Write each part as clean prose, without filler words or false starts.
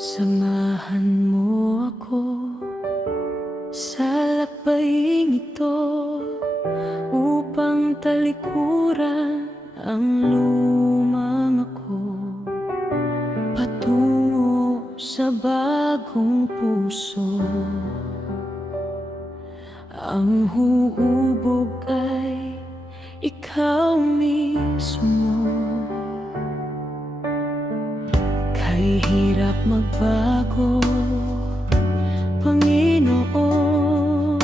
Samahan mo ako sa lakbaing ito upang talikuran ang lumang ako patungo sa bagong puso. Ang huhubog ay ikaw mismo. Kay hirap magbago, Panginoon.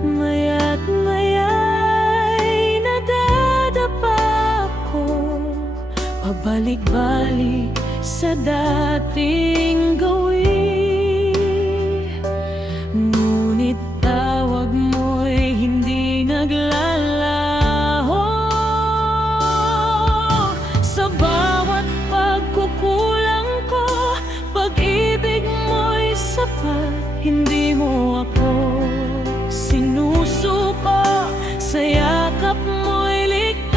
Maya't maya'y nadadapa ko, pabalik-balik sa dating gawin. Ngunit tawag mo'y hindi naglalaho. Sa bawat pagkukulang ko, pag-ibig mo'y sapat. Hindi mo ako sinusuko, sa yakap mo'y ligtas.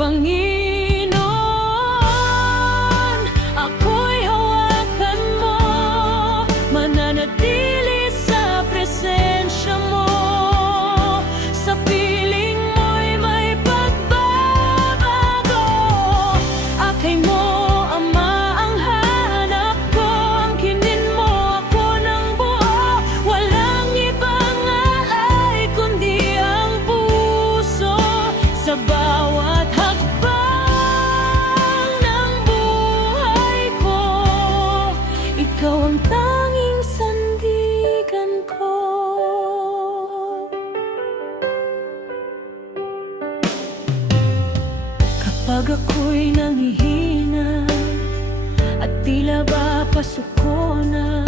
Panginoon, ako'y hawakan mo, mananatili sa presensya mo. Sa piling mo'y may pagbabago. Akay mo, Ama, ang hanap ko. Angkinin mo ako ng buo. Walang ibang alay kundi ang puso. Sa bawat hakbang ng buhay ko, ikaw ang tanging sandigan ko. Kapag ako'y nanghihina at tila ba pasuko na,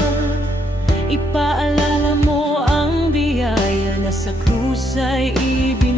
ipaalala mo ang biyaya na sa krus ay ibinigay.